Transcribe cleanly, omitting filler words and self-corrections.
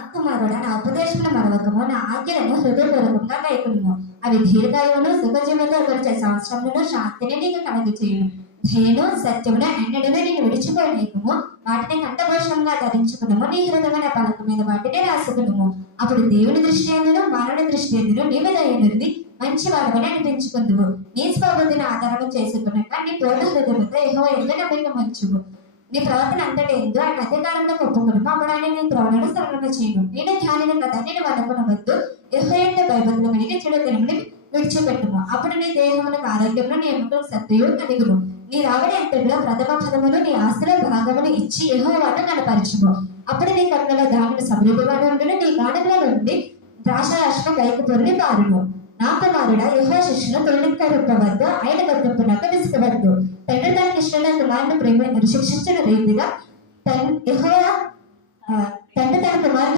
నా కుమారుడా, నా ఉపదేశమును మరవకము, నా ఆజ్ఞలను హృదయపూర్వకంగా కైకొనుము. అవి దీర్ఘాయువును సుఖజీవంతో గడిచే సంవత్సరములను శాంతిని నీకు కలుగజేయును. దయను సత్యమును ఎన్నడూను నేను విడిచిపోలేకము. వాటిని కంఠభూషణంగా ధరించుకున్నాము. నీ హృదయమైన పలక మీద వాటిని రాసుకున్నాము. అప్పుడు దేవుని దృష్టి ఎందును మానవుని దృష్టి ఎందును నీవు దయనుంది మంచి వాడమని అనిపించుకుందువు. నీ స్వబుద్ధిని ఆధారం చేసుకున్నాక నీ పూర్ణ హృదయంతో యెహోవా యందు నమ్మకం ఉంచుము. నీ ప్రవర్తన అంతటి ఎందు ఆయన అధికారంలో ఒప్పుకును. అప్పుడు ఆయన నీ త్రోవలను సరళన చేయను. నేను ధ్యానిన కదా నేను వదకునవద్దు. యెహోవా యందు భయభక్తులు కలిగి చెడు దినముని విడిచిపెట్టుము. అప్పుడు నీ దేహములకు ఆరోగ్యమును నీ ఎముకలకు శక్తియు కలుగును. నీ రాబడి అంతటిలో ప్రథమ ఫలమును నీ ఆస్తిలో భాగమును ఇచ్చి యెహోవాను కనపరచుము. అప్పుడు నీ కన్నుల దానిని సమృద్ధిగానే ఉండును. నీ గానముల నుండి ద్రాక్షారసము పైకి పొర్లి పారును. నా కుమారుడా, యెహోవా శిక్షను తొలగింపవద్దు, ఆయన గొప్పనకు విసుకవద్దు. తండ్రి తన ఇష్టమైన కుమారుని ప్రేమ శిక్షించిన రీతిగా తండ్రి తన కుమారుని